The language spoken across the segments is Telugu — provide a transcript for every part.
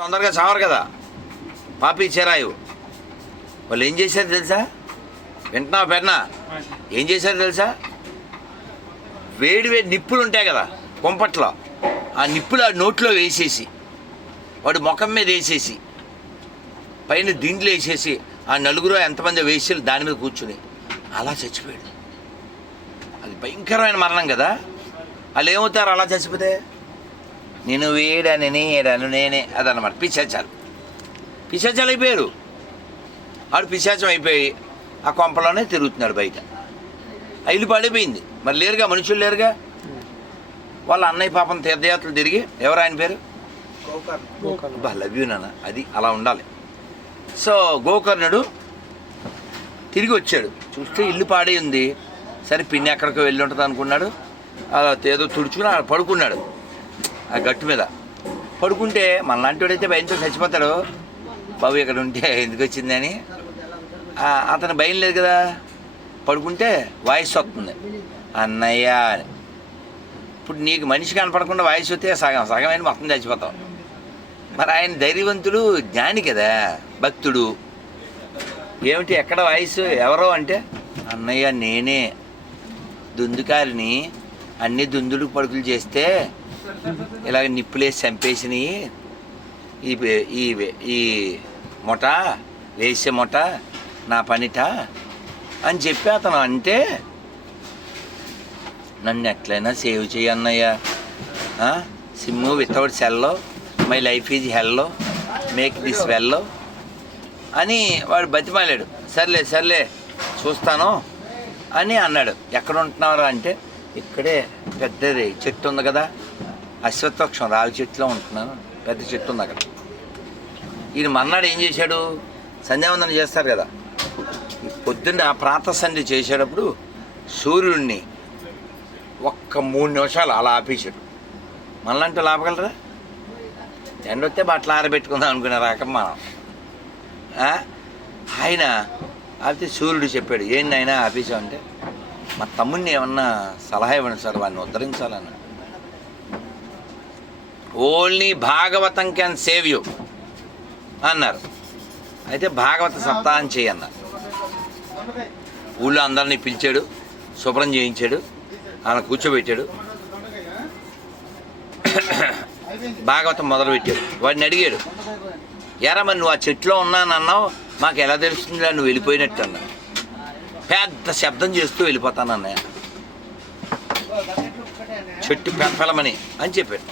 తొందరగా చావరు కదా. పాపి చెరాయు. వాళ్ళు ఏం చేశారు తెలుసా? వింటున్నా పెన్నా ఏం చేశారు తెలుసా? వేడి వేడి నిప్పులు ఉంటాయి కదా కొంపట్లో. ఆ నిప్పులు ఆ నోట్లో వేసేసి వాడు ముఖం మీద వేసేసి పైన దిండ్లు వేసేసి ఆ నలుగురు ఎంతమంది వేసి దాని మీద కూర్చుని అలా చచ్చిపోయాడు. అది భయంకరమైన మరణం కదా. వాళ్ళు ఏమవుతారు అలా చచ్చిపోతే? నేను వేడని నేడను నేనే అదనమాట పిశాచాలు. పిశాచాలు అయిపోయారు ఆడు పిశాచం అయిపోయి ఆ కొంపలోనే తిరుగుతున్నాడు బయట. ఆ ఇల్లు పడిపోయింది. మరి లేరుగా? మనుషులు లేరుగా? వాళ్ళ అన్నయ్య పాపం తీర్థయాత్రలు తిరిగి ఎవరు ఆయన పేరు? అబ్బా లవ్ యూ నాన్న. అది అలా ఉండాలి. సో గోకర్ణుడు తిరిగి వచ్చాడు. చూస్తే ఇల్లు పాడే ఉంది. సరే పిన్ని ఎక్కడికో వెళ్ళి ఉంటుంది అనుకున్నాడు అలా ఏదో తుడుచుకుని ఆడ పడుకున్నాడు. ఆ గట్టు మీద. పడుకుంటే మన వాడైతే భయంతో చచ్చిపోతాడు. బాబు ఇక్కడ ఉంటే ఎందుకు వచ్చిందని అతను భయం లేదు కదా. పడుకుంటే వాయిస్ వస్తుంది. అన్నయ్య అని. ఇప్పుడు నీకు మనిషి కనపడకుండా వాయిస్ వస్తే సగం సగమైన మొత్తం చచ్చిపోతాం. మరి ఆయన ధైర్యవంతుడు జ్ఞాని కదా భక్తుడు. ఏమిటి ఎక్కడ వాయిస్? ఎవరో అంటే అన్నయ్య నేనే. దుందుకారిని. అన్ని దుందుడు పడుకులు చేస్తే ఇలాగ నిప్పులేసి చంపేసినాయి. ఈ ఈ ఈ మొట వేసే మొట నా పనిట అని చెప్పి అతను అంటే నన్ను ఎట్లయినా save చేయన్నయ్యా sim without cello my life is hello make this వెల్లో అని వాడు బతిమాలాడు. సర్లే సర్లే చూస్తాను అని అన్నాడు. ఎక్కడ ఉంటున్నారా అంటే ఇక్కడే పెద్దది చెట్టు ఉంది కదా అశ్వత్వక్షం రావి చెట్టులో ఉంటున్నాను. పెద్ద చెట్టు ఉంది అక్కడ. ఈయన మన్నాడు ఏం చేశాడు? సంధ్యావందనం చేస్తారు కదా. ఈ పొద్దున్న ప్రాత సంధి చేసేటప్పుడు సూర్యుడిని ఒక్క మూడు నిమిషాలు అలా ఆపేశాడు. మనలంటే లాపగలరా ఎండొస్తే బట్టలు ఆరబెట్టుకుందాం అనుకునే రకం మనం. ఆయన అయితే సూర్యుడు చెప్పాడు ఏంటి ఆయన ఆఫీసు అంటే? మా తమ్ముడిని ఏమన్నా సలహా ఇవ్వండి సార్ వాడిని ఉద్ధరించాలని. Only Bhagavatam can save you అన్నారు. అయితే భాగవత సప్తాహం చేయన్నారు ఊళ్ళో అందరినీ పిలిచాడు శుభ్రం చేయించాడు ఆయన కూర్చోబెట్టాడు. భాగవతం మొదలుపెట్టాడు. వాడిని అడిగాడు ఎరా మరి నువ్వు ఆ చెట్లో ఉన్నానన్నావు మాకు ఎలా తెలుస్తుందిరా నువ్వు వెళ్ళిపోయినట్టు అన్నా పెద్ద శబ్దం చేస్తూ వెళ్ళిపోతాను అన్నయ్య చెట్టు పెంపలమని అని చెప్పాడు.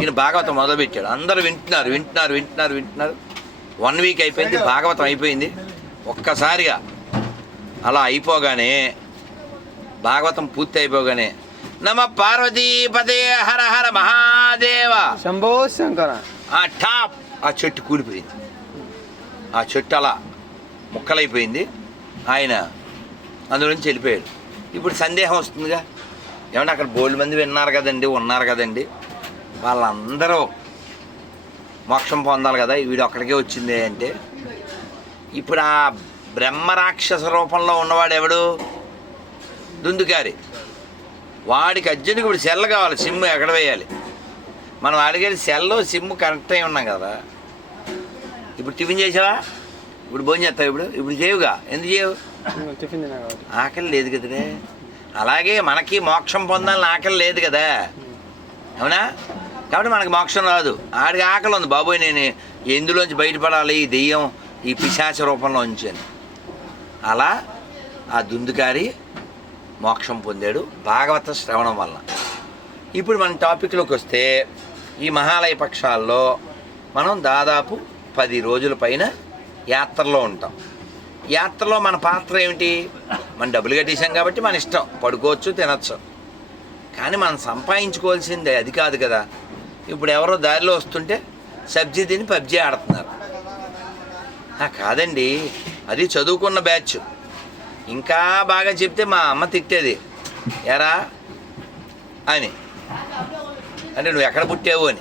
ఈయన భాగవతం మొదలుపెట్టాడు. అందరూ వింటున్నారు వింటున్నారు వింటున్నారు వింటున్నారు. వన్ వీక్ అయిపోయింది భాగవతం అయిపోయింది. ఒక్కసారిగా అలా అయిపోగానే భాగవతం పూర్తి అయిపోగానే నమ పార్వతీపదే హర హర మహాదేవ. శంభో శంకర. ఆ టాప్ ఆ చెట్టు కూలిపోయింది. ఆ చెట్టు అలా ముక్కలైపోయింది. ఆయన అందులోంచి వెళ్ళిపోయాడు. ఇప్పుడు సందేహం వస్తుందిగా. ఏమన్నా అక్కడ బోల్డ్ మంది విన్నారు కదండి ఉన్నారు కదండి. వాళ్ళందరూ మోక్షం పొందాలి కదా వీడు ఒక్కడికే వచ్చింది అంటే ఇప్పుడు ఆ బ్రహ్మరాక్షస రూపంలో ఉన్నవాడు ఎవడు? దుందుకారి. వాడికి అర్జునుకి ఇప్పుడు సెల్ కావాలి సిమ్ ఎక్కడ వేయాలి? మనం అడిగేది సెల్లో సిమ్ కనెక్ట్ అయి ఉన్నాం కదా. ఇప్పుడు టిఫిన్ చేసావా? ఇప్పుడు భోజనం చేస్తావు ఇప్పుడు? ఇప్పుడు చేయవుగా. ఎందుకు చేయవు? టిఫిన్ ఆకలి లేదు కదరే. అలాగే మనకి మోక్షం పొందాలని ఆకలి లేదు కదా. అవునా? కాబట్టి మనకి మోక్షం రాదు. ఆడికి ఆకలి ఉంది. బాబోయ్ నేను ఎందులోంచి బయటపడాలి ఈ దెయ్యం ఈ పిశాచ రూపంలో ఉంచాను అలా ఆ దుందుకారి మోక్షం పొందాడు భాగవత శ్రవణం వల్ల. ఇప్పుడు మన టాపిక్లోకి వస్తే ఈ మహాలయ పక్షాల్లో మనం దాదాపు పది రోజుల పైన యాత్రలో ఉంటాం. యాత్రలో మన పాత్ర ఏమిటి? మనం డబ్బులు కట్టేసాం కాబట్టి మన ఇష్టం. పడుకోవచ్చు తినచ్చు. కానీ మనం సంపాదించుకోవాల్సింది. అది కాదు కదా. ఇప్పుడు ఎవరో దారిలో వస్తుంటే సబ్జీ తిని పబ్జీ ఆడుతున్నారు. కాదండి. అది చదువుకున్న బ్యాచ్. ఇంకా బాగా చెప్తే మా అమ్మ తిట్టేది. ఎరా అని. అంటే నువ్వు ఎక్కడ పుట్టావు అని.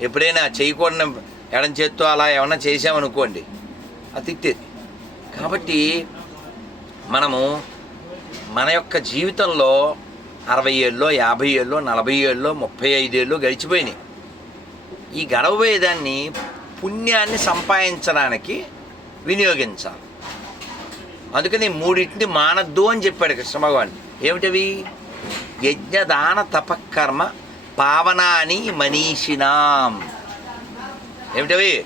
ఎప్పుడైనా చేయకూడని ఎడం చేత్తో అలా ఏమన్నా చేసామనుకోండి అది తిట్టేది. కాబట్టి మనము మన యొక్క జీవితంలో అరవై ఏళ్ళలో యాభై ఏళ్ళలో నలభై ఏళ్ళలో ముప్పై ఐదేళ్ళు గడిచిపోయినాయి. ఈ గడవబోయేదాన్ని పుణ్యాన్ని సంపాదించడానికి వినియోగించాలి. అందుకని మూడింటిని మానద్దు అని చెప్పాడు కృష్ణ భగవాన్. ఏమిటవి? యజ్ఞదాన తపకర్మ పావనాని మనీషినాం. ఏమిటవి?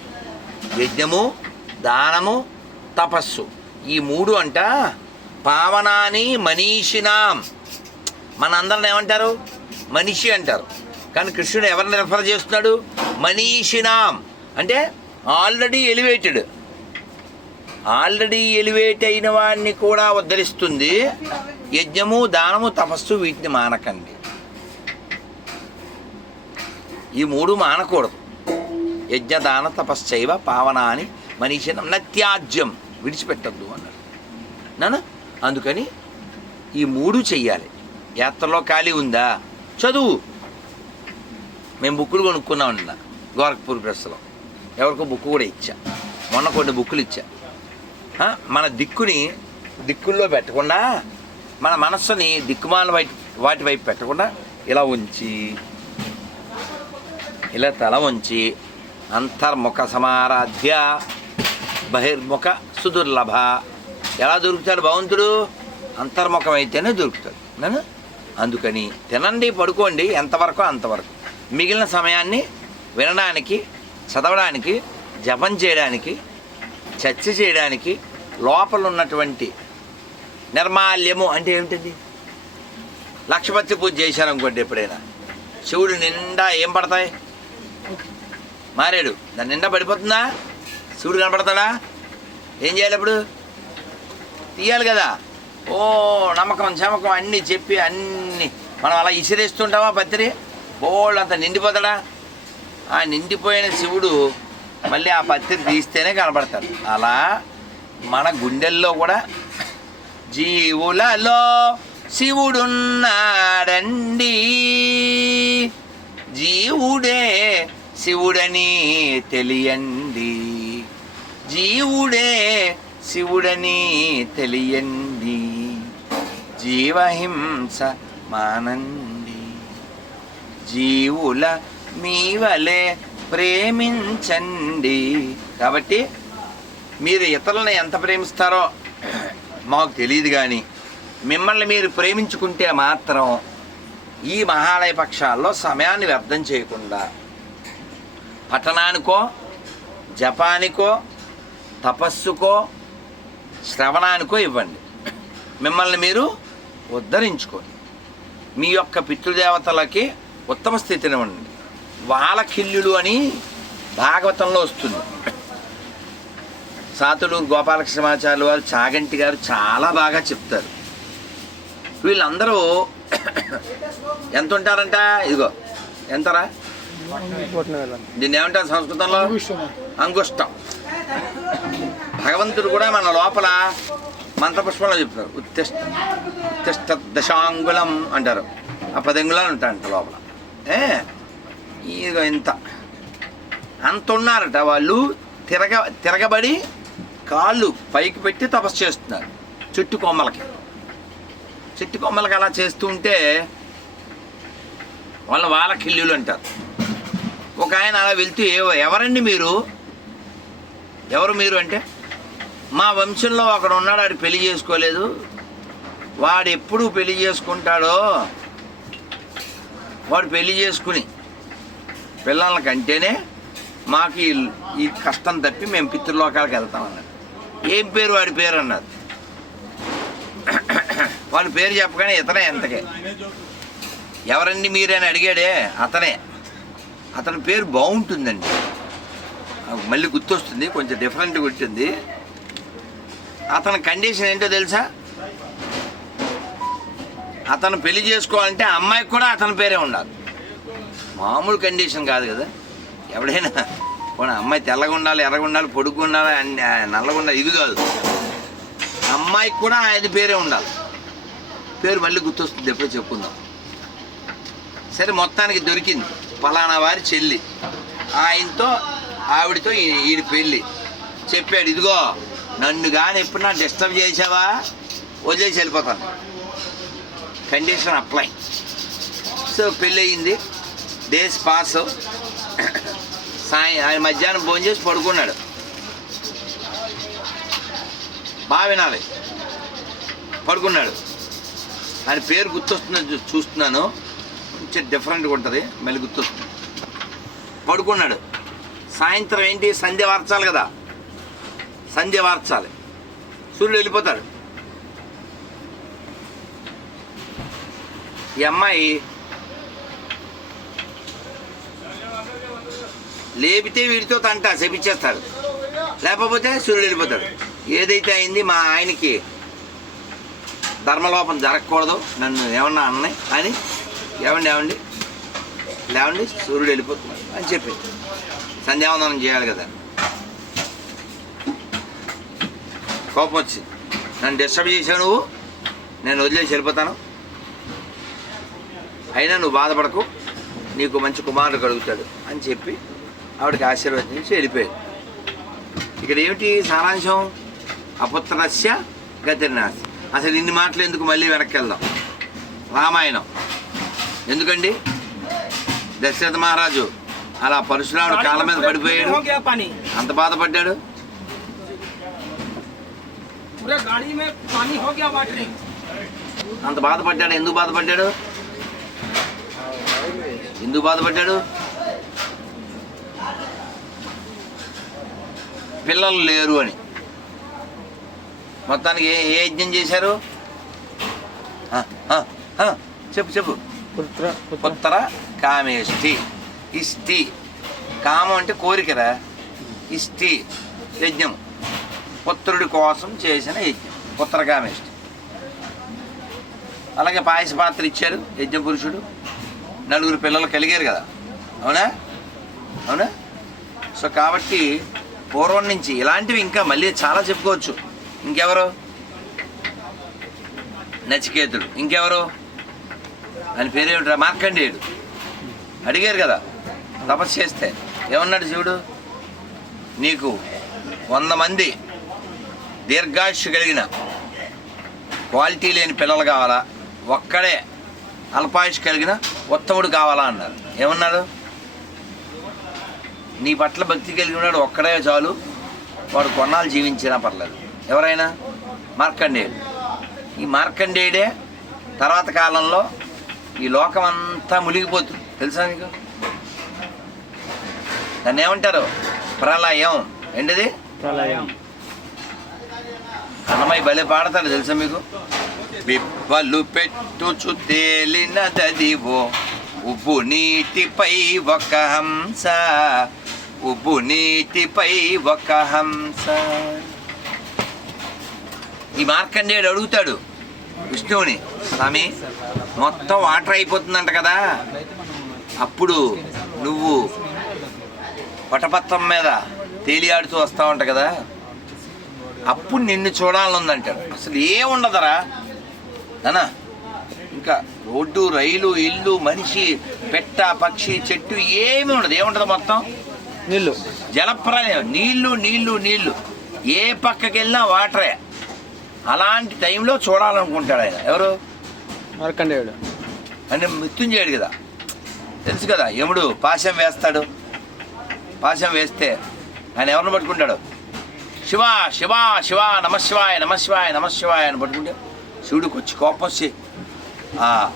యజ్ఞము దానము తపస్సు. ఈ మూడు అంట పావనాని మనీషినాం. అందరిని ఏమంటారు? మనిషి అంటారు. కానీ కృష్ణుడు ఎవరిని రెఫర్ చేస్తున్నాడు? మనీషినాం. అంటే ఆల్రెడీ ఎలివేటెడ్ ఆల్రెడీ ఎలివేట్ అయిన వాడిని కూడా ఉద్ధరిస్తుంది. యజ్ఞము దానము తపస్సు వీటిని మానకండి. ఈ మూడు మానకూడదు. యజ్ఞదాన తపశ్చైవ పావన అని మనీషినం నత్యాజ్యం. విడిచిపెట్టద్దు అన్నాడు నాన్న అందుకని ఈ మూడు చెయ్యాలి. యాత్రలో ఖాళీ ఉందా? చదువు. మేము బుక్కులు కొనుక్కున్నాం నిన్న గోరఖ్పూర్ ప్రెస్లో. ఎవరికో బుక్ కూడా ఇచ్చా. మొన్న కొన్ని బుక్కులు ఇచ్చా. మన దిక్కుని దిక్కుల్లో పెట్టకుండా మన మనస్సుని దిక్కుమాల వైపు వాటి వైపు పెట్టకుండా ఇలా ఉంచి ఇలా తల ఉంచి అంతర్ముఖ సమారాధ్య బహిర్ముఖ సుదుర్లభ. ఎలా దొరుకుతాడు భగవంతుడు? అంతర్ముఖమైతేనే దొరుకుతాడు నేను అందుకని తినండి పడుకోండి ఎంతవరకు అంతవరకు. మిగిలిన సమయాన్ని వినడానికి చదవడానికి జపం చేయడానికి చర్చ చేయడానికి లోపల ఉన్నటువంటి నిర్మాల్యము అంటే ఏమిటండి? లక్షపతి పూజ చేశారనుకోండి ఎప్పుడైనా శివుడు నిండా ఏం పడతాయి? మారాడు. దాని నిండా పడిపోతుందా? సూర్యుడు కనపడతాడా? ఏం చేయాలి ఇప్పుడు? తీయాలి కదా. ఓ నమ్మకం చమకం అన్నీ చెప్పి అన్నీ. మనం అలా ఇసిరేస్తుంటామా పత్రి? బోళ్ళు అంత నిండిపోతాడా? ఆ నిండిపోయిన శివుడు మళ్ళీ ఆ పత్రి తీస్తేనే కనపడతాడు. అలా మన గుండెల్లో కూడా జీవులలో శివుడున్నాడండి. జీవుడే శివుడని తెలియండి. జీవుడే శివుడని తెలియండి. జీవహింస మానండి. జీవుల మీవలే ప్రేమించండి. కాబట్టి మీరు ఇతరులను ఎంత ప్రేమిస్తారో మాకు తెలియదు కానీ మిమ్మల్ని మీరు ప్రేమించుకుంటే మాత్రం ఈ మహాలయ పక్షాల్లో సమయాన్ని వ్యర్థం చేయకుండా పఠనానికో జపానికో తపస్సుకో శ్రవణానికో ఇవ్వండి. మిమ్మల్ని మీరు ఉద్ధరించుకోండి. మీ యొక్క పితృదేవతలకి ఉత్తమ స్థితిని ఉండండి. వాలకిల్లుడు అని భాగవతంలో వస్తుంది. సాతులూరు గోపాలకృష్ణమాచార్యులు వారు చాగంటి గారు చాలా బాగా చెప్తారు. వీళ్ళందరూ ఎంత ఉంటారంట ఇదిగో ఎంతరా? దీన్ని ఏమంటారు సంస్కృతంలో? అంగుష్టం. భగవంతుడు కూడా మన లోపల మంత్రపుష్పంలో చెప్తారు. ఉత్తిష్ట ఉత్తిష్ట దశాంగులం అంటారు. ఆ పది అంగుళాలు ఉంటాయంట లోపల. ఏ? ఇదిగో ఇంత. అంత ఉన్నారట వాళ్ళు. తిరగ తిరగబడి కాళ్ళు పైకి పెట్టి తపస్సు చేస్తున్నారు. చెట్టు కొమ్మలకి. చెట్టు కొమ్మలకి అలా చేస్తూ ఉంటే వాళ్ళ వాళ్ళ కిల్లులు అంటారు. ఒక ఆయన అలా వెళ్తూ ఎవరండి మీరు? ఎవరు మీరు అంటే? మా వంశంలో ఒకడు ఉన్నాడు వాడు పెళ్ళి చేసుకోలేదు. వాడు ఎప్పుడు పెళ్ళి చేసుకుంటాడో వాడు పెళ్ళి చేసుకుని పిల్లల కంటేనే మాకు ఈ ఈ కష్టం తప్పి మేము పితృలోకాలకు వెళ్తాం అన్నాడు. ఏం పేరు వాడి పేరు అన్నారు. వాడి పేరు చెప్పగానే ఇతనే ఎంతకే ఎవరండి మీరని అడిగాడే? అతనే. అతని పేరు బాగుంటుందండి. మళ్ళీ గుర్తొస్తుంది కొంచెం డిఫరెంట్గా ఉంటుంది. అతని కండిషన్ ఏంటో తెలుసా? అతను పెళ్ళి చేసుకోవాలంటే ఆ అమ్మాయికి కూడా అతని పేరే ఉండాలి. మామూలు కండిషన్ కాదు కదా. ఎవడైనా పోనీ అమ్మాయి తెల్లగా ఉండాలి ఎర్రగా ఉండాలి పొడుగు ఉండాలి అన్ని నల్లగా ఉండాలి ఇది కాదు. అమ్మాయికి కూడా ఆయన పేరే ఉండాలి. పేరు మళ్ళీ గుర్తొస్తుంది ఎప్పుడో చెప్పుకుందాం. సరే మొత్తానికి దొరికింది. ఫలానా వారి చెల్లి. ఆయనతో ఆవిడతో ఈయన పెళ్ళి. చెప్పాడు ఇదిగో నన్ను కానీ ఎప్పుడన్నా డిస్టర్బ్ చేసావా వదిలేసి వెళ్ళిపోతాను. Condition apply. సో పెళ్ళి అయింది డేస్ పాస్. సాయం ఆయన మధ్యాహ్నం ఫోన్ చేసి పడుకున్నాడు. బాగా వినాలి. పడుకున్నాడు. ఆయన పేరు గుర్తొస్తుందని చూస్తున్నాను. కొంచెం డిఫరెంట్గా ఉంటుంది. మళ్ళీ గుర్తొస్తుంది. పడుకున్నాడు. సాయంత్రం ఏంటి? సంధ్య వార్చాలి కదా. సంధ్య వార్చాలి. సూర్యుడు వెళ్ళిపోతాడు. ఈ అమ్మాయి లేపితే వీడితో తంట చెప్పించేస్తాడు లేకపోతే సూర్యుడు వెళ్ళిపోతాడు. ఏదైతే అయింది మా ఆయనకి ధర్మలోపం జరగకూడదు. నన్ను ఏమన్నా అన్నాయి అని ఏమండి ఏమండి? లేవండి సూర్యుడు వెళ్ళిపోతున్నాడు అని చెప్పి. సంధ్యావందనం చేయాలి కదా. కోపం వచ్చింది నన్ను డిస్టర్బ్ చేసావు నువ్వు? నేను వదిలేసి వెళ్ళిపోతాను. అయినా నువ్వు బాధపడకు నీకు మంచి కుమారుడు కలుగుతాడు అని చెప్పి ఆవిడకి ఆశీర్వదించి వెళ్ళిపోయాడు. ఇక్కడ ఏమిటి సారాంశం? అపుత్రస్య గతిర్నాశ అసలు ఇన్ని మాటలు ఎందుకు మళ్ళీ వెనక్కి వెళ్దాం? రామాయణం. ఎందుకండి? దశరథ మహారాజు అలా పరశురాముడు కాళ్ళ మీద పడిపోయాడు. అంత బాధపడ్డాడు? అంత బాధపడ్డాడు ఎందుకు బాధపడ్డాడు? ఎందుకు బాధపడ్డాడు? పిల్లలు లేరు అని. మొత్తానికి ఏ ఏ యజ్ఞం చేశారు? చెప్పు చెప్పు. పుత్ర పుత్ర. కామేష్టి. ఇష్టి. కామం అంటే కోరికరా? ఇష్టి. యజ్ఞం పుత్రుడి కోసం చేసిన యజ్ఞం. పుత్ర కామేష్టి. అలాగే పాయస పాత్ర ఇచ్చారు యజ్ఞ పురుషుడు. నలుగురు పిల్లలు కలిగారు కదా. అవునా? అవునా? సో కాబట్టి పూర్వం నుంచి ఇలాంటివి ఇంకా మళ్ళీ చాలా చెప్పుకోవచ్చు. ఇంకెవరు? నచికేతుడు. ఇంకెవరు? ఆయన పేరేమిట్రా? మార్కండేయుడు. అడిగారు కదా. తపస్సు చేస్తే. ఏమన్నాడు శివుడు? నీకు వంద మంది దీర్ఘాయుష్ కలిగిన క్వాలిటీ లేని పిల్లలు కావాలా? ఒక్కడే అల్పాయుష్ కలిగిన ఉత్తముడు కావాలా అన్నారు. ఏమన్నాడు? నీ పట్ల భక్తి కలిగి ఉన్నాడు ఒక్కడే చాలు. వాడు కొన్నాళ్ళు జీవించినా పర్లేదు. ఎవరైనా? మార్కండేయుడు. ఈ మార్కండేయుడే తర్వాత కాలంలో ఈ లోకం అంతా మునిగిపోతుంది. తెలుసా నీకు? దాన్ని ఏమంటారు ప్రళయం. ఏంటిది? ప్రళయం. అన్నమయ్య భలే పాడతాడు తెలుసా మీకు? బిబ్బలు పెట్టుచు తేలినదదివో ఉప్పు నీటిపై ఒక హంస. ఉప్పు నీటిపై ఒక హంస. ఈ మార్కండేయుడు అడుగుతాడు విష్ణువుని. స్వామి మొత్తం వాటర్ అయిపోతుందంట కదా. అప్పుడు నువ్వు వటపత్రం మీద తేలియాడుతూ వస్తావంట కదా. అప్పుడు నిన్ను చూడాలనుందంటాడు. అసలు ఏముండదరా? అనా ఇంకా రోడ్డు రైలు ఇల్లు మనిషి పెట్ట పక్షి చెట్టు ఏమి ఉండదు. ఏముండదు మొత్తం? నీళ్ళు. జలప్రలయం. నీళ్ళు నీళ్ళు నీళ్ళు ఏ పక్కకి వెళ్ళినా వాటరే. అలాంటి టైంలో చూడాలనుకుంటాడు ఆయన. ఎవరు? మార్కండేయుడు. అంటే మృత్యుంజయుడు కదా. తెలుసు కదా యముడు పాశం వేస్తాడు. పాశం వేస్తే ఆయన ఎవరిని పట్టుకుంటాడు? శివ శివ శివ నమశివాయ నమశివాయ నమశివాయ అని పట్టుకుంటే శివుడికి వచ్చి కోపం వచ్చి ఆ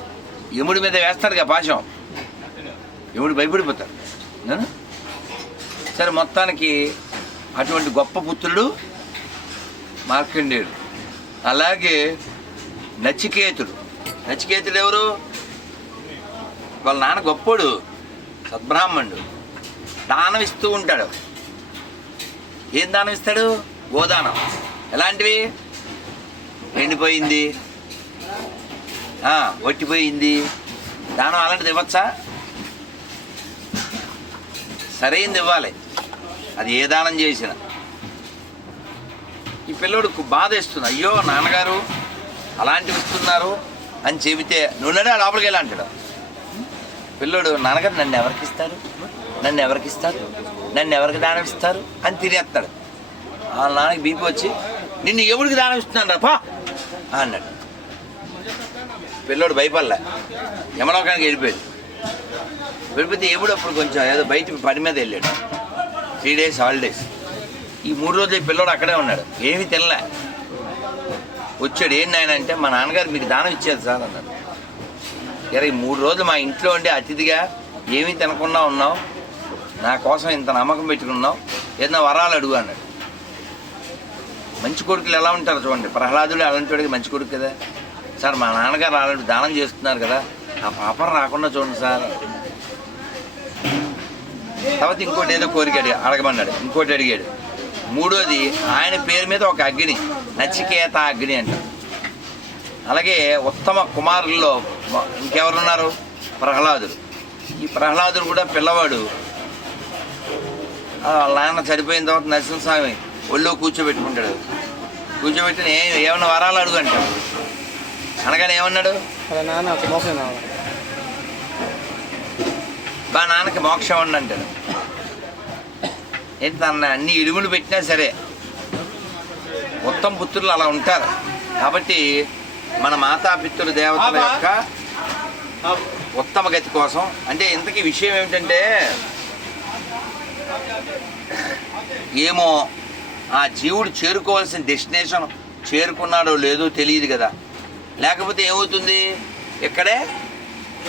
యముడి మీద వేస్తాడు కదా పాశం. యముడు భయపడిపోతాడు. నేను సరే మొత్తానికి అటువంటి గొప్ప పుత్రుడు మార్కండేయుడు. అలాగే నచికేతుడు. నచికేతుడు ఎవరు? వాళ్ళ నాన్న గొప్పోడు సద్బ్రాహ్మణుడు. దానం ఇస్తూ ఉంటాడు. ఏం దానం ఇస్తాడు? గోదానం. ఎలాంటివి? ఎండిపోయింది. వట్టిపోయింది దానం అలాంటిది ఇవ్వచ్చా? సరైనది ఇవ్వాలి. అది ఏ దానం చేసినా. ఈ పిల్లోడుకు బాధ ఇస్తుంది అయ్యో నాన్నగారు అలాంటివి ఇస్తున్నారు అని చెబితే నువ్వు లోపలికి వెళ్ళి అంటాడు. పిల్లోడు నాన్నగారు నన్ను ఎవరికి ఇస్తారు? నన్ను ఎవరికి ఇస్తారు? నన్ను ఎవరికి దానం ఇస్తారు? అని తినేస్తాడు. ఆ నాన్నకి బీపీ వచ్చి నిన్ను ఎవరికి దానం ఇస్తున్నాను పా అన్నాడు. పిల్లోడు భయపడలే. యమలోకానికి వెళ్ళిపోయాడు. వెళ్ళిపోతే ఎప్పుడు అప్పుడు కొంచెం ఏదో బయట పని మీద వెళ్ళాడు. Three days holidays. ఈ మూడు రోజులు ఈ పిల్లోడు అక్కడే ఉన్నాడు. ఏమీ తినలే. వచ్చాడు ఏంటి ఆయన అంటే మా నాన్నగారు మీకు దానం ఇచ్చారు సార్ అన్నాడు. ఇరవై మూడు రోజులు మా ఇంట్లో ఉండి అతిథిగా ఏమీ తినకుండా ఉన్నావు. నా కోసం ఇంత నమ్మకం పెట్టుకున్నావు. ఏదైనా వరాలు అడుగు అన్నాడు. మంచి కొడుకులు ఎలా ఉంటారు చూడండి. ప్రహ్లాదుడు అలాంటి వాడికి మంచి కొడుకు కదా. సార్ మా నాన్నగారు అలాంటి దానం చేస్తున్నారు కదా. ఆ పాపం రాకుండా చూడండి సార్ తర్వాత ఇంకోటి ఏదో కోరిక అడిగా అడగమన్నాడు. ఇంకోటి అడిగాడు. మూడోది ఆయన పేరు మీద ఒక అగ్ని నచికేత అగ్ని అంటారు. అలాగే ఉత్తమ కుమారుల్లో ఇంకెవరున్నారు? ప్రహ్లాదుడు. ఈ ప్రహ్లాదుడు కూడా పిల్లవాడు. నాన్న చనిపోయిన తర్వాత నరసింహస్వామి ఒళ్ళో కూర్చోబెట్టుకుంటాడు. కూర్చోబెట్టి ఏ ఏమన్నా వరాలు అడుగు అంటాడు. అనగానే ఏమన్నాడు? బా నాన్నకి మోక్షం ఉండి అంటాడు ఏంటి తన అన్ని ఇడుములు పెట్టినా సరే ఉత్తమ పుత్రులు అలా ఉంటారు. కాబట్టి మన మాతాపిత్రుల దేవతల యొక్క ఉత్తమ గతి కోసం అంటే ఇంతకీ విషయం ఏమిటంటే ఏమో ఆ జీవుడు చేరుకోవాల్సిన డెస్టినేషన్ చేరుకున్నాడో లేదో తెలియదు కదా. లేకపోతే ఏమవుతుంది? ఇక్కడే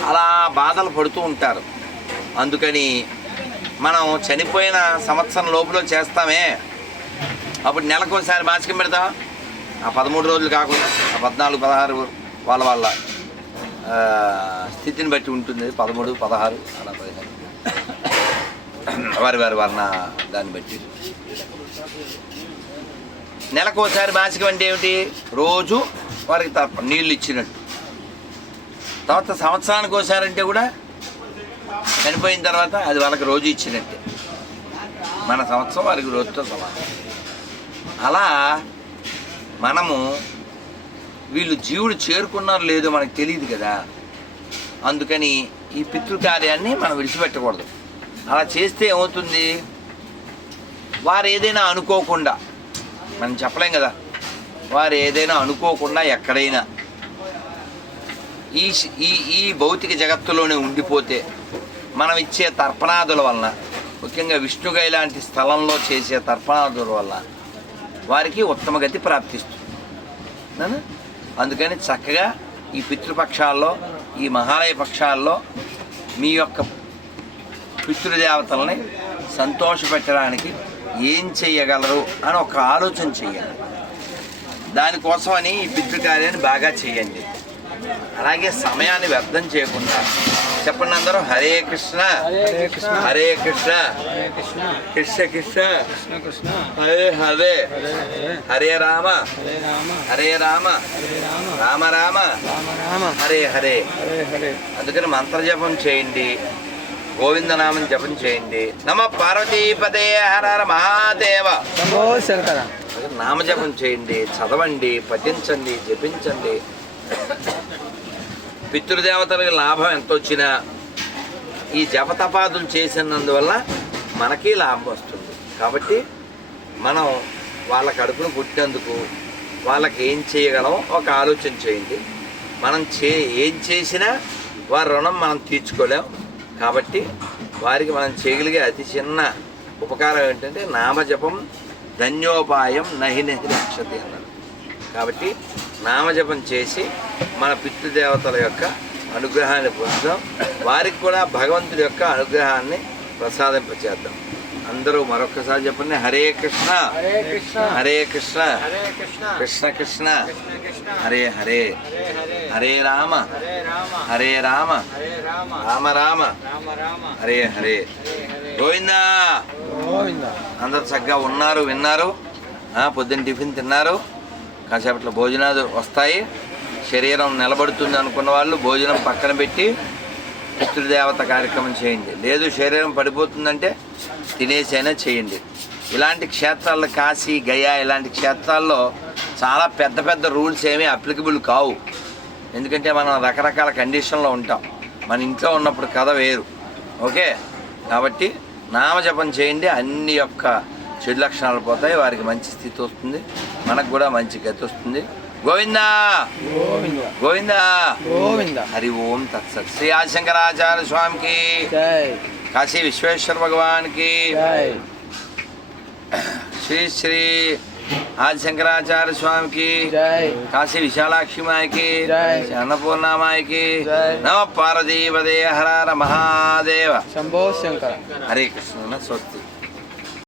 అలా బాధలు పడుతూ ఉంటారు. అందుకని మనం చనిపోయిన సంవత్సరం లోపల చేస్తామే. అప్పుడు నెలకు ఒకసారి మాసికం పెడతాం ఆ పదమూడు రోజులు కాకుండా ఆ పద్నాలుగు పదహారు వాళ్ళ వాళ్ళ స్థితిని బట్టి ఉంటుంది. పదమూడు పదహారు అలా పదిహేను. వారి వారి వర్ణ దాన్ని బట్టి. నెలకు ఒకసారి మాసికం అంటే ఏమిటి? రోజు వారికి తప్ప నీళ్ళు ఇచ్చినట్టు. తర్వాత సంవత్సరానికి ఒకసారి అంటే కూడా చనిపోయిన తర్వాత అది వాళ్ళకి రోజు ఇచ్చినట్టే. మన సంవత్సరం వారికి రోజుతో సమానం. అలా మనము వీళ్ళు జీవుడు చేరుకున్నారో లేదో మనకు తెలియదు కదా. అందుకని ఈ పితృకార్యాన్ని మనం విడిచిపెట్టకూడదు. అలా చేస్తే ఏమవుతుంది? వారు ఏదైనా అనుకోకుండా మనం చెప్పలేం కదా. వారు ఏదైనా అనుకోకుండా ఎక్కడైనా ఈ ఈ ఈ భౌతిక జగత్తులోనే ఉండిపోతే మనం ఇచ్చే తర్పణాదుల వలన ముఖ్యంగా విష్ణుగై లాంటి స్థలంలో చేసే తర్పణాదుల వల్ల వారికి ఉత్తమ గతి ప్రాప్తిస్తుంది. అందుకని చక్కగా ఈ పితృపక్షాల్లో ఈ మహాలయ పక్షాల్లో మీ యొక్క పితృదేవతల్ని సంతోషపెట్టడానికి ఏం చేయగలరు అని ఒక ఆలోచన చెయ్యాలి. దానికోసమని ఈ పితృకార్యాన్ని బాగా చేయండి. అలాగే సమయాన్ని వ్యర్థం చేయకుండా చెప్పండి అందరూ హరే కృష్ణ. హరే కృష్ణ. హరే కృష్ణ. కృష్ణ. హరే హరే. హరే రామ. హరే రామ. రామ. రామ. హరే హరే. అందుకని మంత్రజపం చేయండి గోవిందనామం జపం చేయండి. నమ పార్వతీపదే హర హర మహాదేవ. నామజపం చేయండి చదవండి పఠించండి జపించండి. పితృదేవతలకు లాభం ఎంత వచ్చినా ఈ జపతపాదులు చేసినందువల్ల మనకి లాభం వస్తుంది. కాబట్టి మనం వాళ్ళ కడుపును పుట్టినందుకు వాళ్ళకి ఏం చేయగలం ఒక ఆలోచన చేయండి. మనం చే ఏం చేసినా వారి రుణం మనం తీర్చుకోలేం. కాబట్టి వారికి మనం చేయగలిగే అతి చిన్న ఉపకారం ఏంటంటే నామజపం ధన్యోపాయం నహి నహి రక్షతి అన్నారు. కాబట్టి నామజపం చేసి మన పితృదేవతల యొక్క అనుగ్రహాన్ని పొందుదాం వారికి కూడా భగవంతుడి యొక్క అనుగ్రహాన్ని ప్రసాదింపచేద్దాం. అందరూ మరొకసారి చెప్పండి. హరే కృష్ణ. హరే కృష్ణ. హరే కృష్ణ. హరే కృష్ణ. హరే హరే. హరే హరే. హరే రామ. హరే రామ. హరే రామ. హరే రామ. హరే హరే. గోవిందా. అందరు చక్కగా ఉన్నారు విన్నారు. ఆ, పొద్దున్న టిఫిన్ తిన్నారు. కాసేపట్లో భోజనాలు వస్తాయి. శరీరం నిలబడుతుంది అనుకున్న వాళ్ళు భోజనం పక్కన పెట్టి పితృదేవత కార్యక్రమం చేయండి. లేదు శరీరం పడిపోతుందంటే తినేసైనా చేయండి. ఇలాంటి క్షేత్రాల్లో కాశీ గయా ఇలాంటి క్షేత్రాల్లో చాలా పెద్ద పెద్ద రూల్స్ ఏమీ అప్లికబుల్ కావు. ఎందుకంటే మనం రకరకాల కండిషన్లో ఉంటాం. మన ఇంట్లో ఉన్నప్పుడు కథ వేరు. ఓకే? కాబట్టి నామజపం చేయండి. అన్ని యొక్క చెడు లక్షణాలు పోతాయి. వారికి మంచి స్థితి వస్తుంది. మనకు కూడా మంచి గతి వస్తుంది. గోవిందా. గోవింద. గోవిందా. హరి ఓం తత్సత్. శ్రీ ఆదిశంకరాచార్య స్వామికి. కాశీ విశ్వేశ్వర భగవాన్కి. శ్రీ శ్రీ ఆది శంకరాచార్య స్వామికి కాశీ విశాలాక్షి మాయకి. అన్నపూర్ణమాయకి. నమ పార్వతీపదే హర హర మహాదేవ. శంభో శంకర. హరే కృష్ణ స్వస్తి